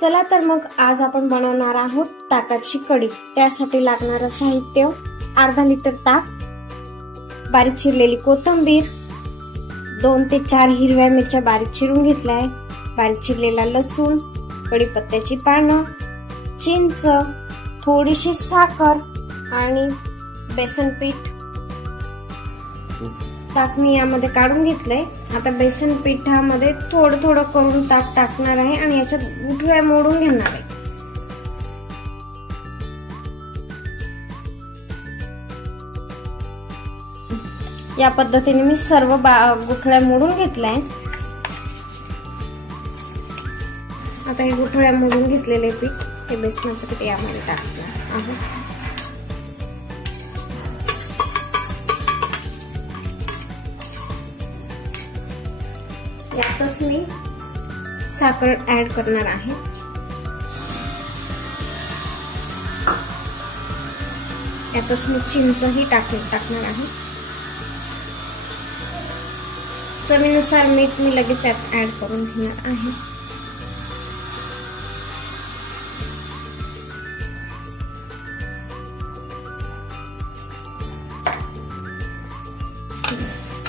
चला तर मग आज आपण बनवणार आहोत ताकाची कढी। त्यासाठी लागणारे साहित्य: अर्धा लिटर ताक, बारीक चिरलेली कोथिंबीर, 2 ते 4 हिरव्या मिरच्या बारीक चिरून घेतलाय, बारीक चिरलेला लसूण, कढीपत्त्याची पानं, चिंच, थोडीशी साखर आणि बेसन पीठ। ताक मी यामध्ये काढून घेतलंय। आता बेसन पिठामध्ये थोडं थोडं करून ताक टाकणार आहे आणि याच्यात गुठळ्या मोडून घेणार आहे। या पद्धतीने मी सर्व गुठळ्या मोडून घेतलाय। आता हे गुठळ्या मोडून घेतलेले पीठ हे बेसनाचं पीठ यामध्ये टाकणार आहे। यातच मी साखर ऍड करणार आहे। यातच मी चिंचही टाकणार आहे। चवीनुसार मीठ मी लगेच यात ऍड करून घेणार आहे।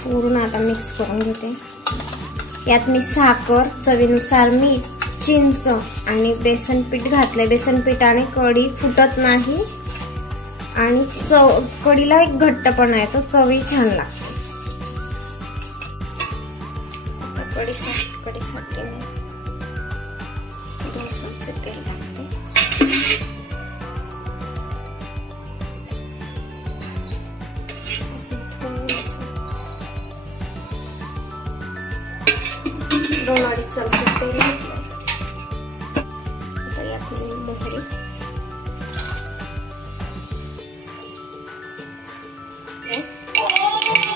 पूर्ण आता मिक्स करून घेते। यात मी साखर, चवीनुसार मीठ, चिंच आणि बेसन पीठ घातले। बेसन पीठाने कढी फुटत नाही आणि कढीला एक घट्टपणा येतो, चवी छान लागते। कढीसाठी मी 2 चमचे तेल टाकते। दोन 2.5 चमचे तेल घातले। आता यात मी मोहरी,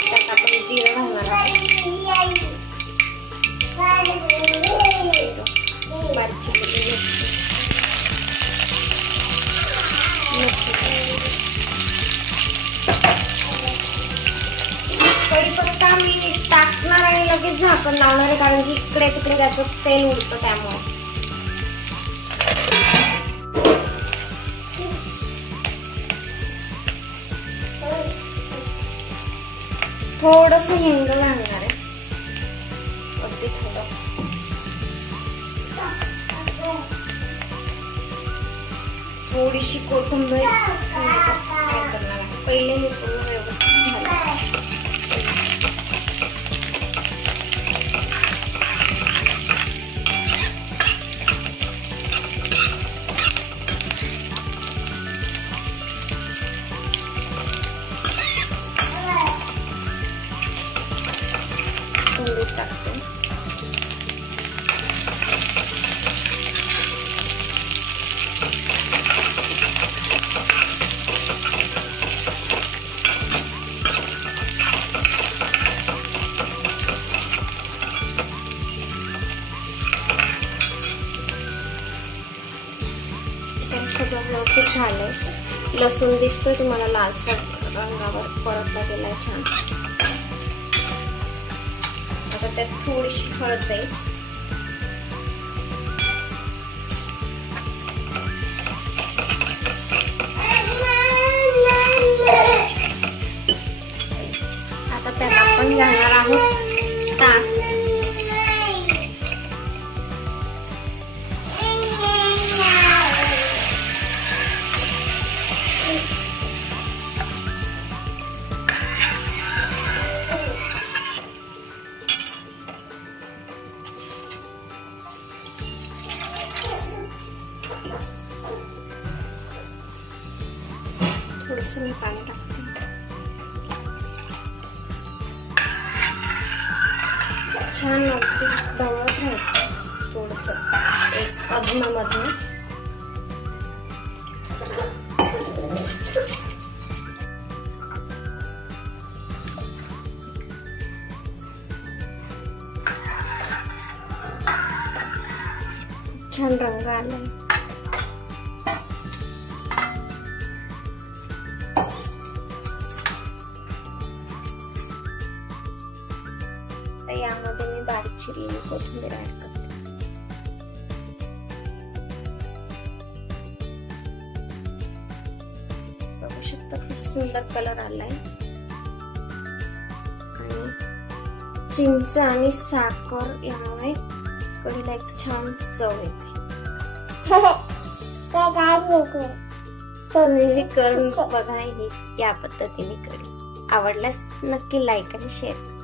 त्यात आपण जिरं घालणार आहोत, बारीक चिरलेली कढीपत्ता मी टाकणार आणि लगेच झाकण लावणार आहे, कारण की इकडे तिकडे त्याचं तेल उडतं त्यामुळे। थोडंसं हिंग घालणार आहे, अगदी थोडं। थोडीशी कोथिंबीर ऍड करणार आहे। पहिले हे पूर्ण व्यवस्थित झालं। टाकते सगळं व्यवस्थित झालंय। लसूण दिसतोय तुम्हाला लालसर रंगावर परतला गेलाय छान। आता त्यात थोडीशी हळद जाईल, आता त्यात आपण घालणार आहोत ताक। थोडंसं मी पाणी टाकते। छान लागते, ढवळत राहायचं थोडंसं एक अधूनमधून। छान रंग आलाय। यामध्ये मी बारीक चिरलेली कोथिंबीर ऍड करते। शकता खूप सुंदर कलर आलाय आणि चिंच आणि साखर यामुळे कढीला एक छान चव येते. तुम्ही करून बघा ही या पद्धतीने कढी. आवडल्यास नक्की लाईक आणि शेअर.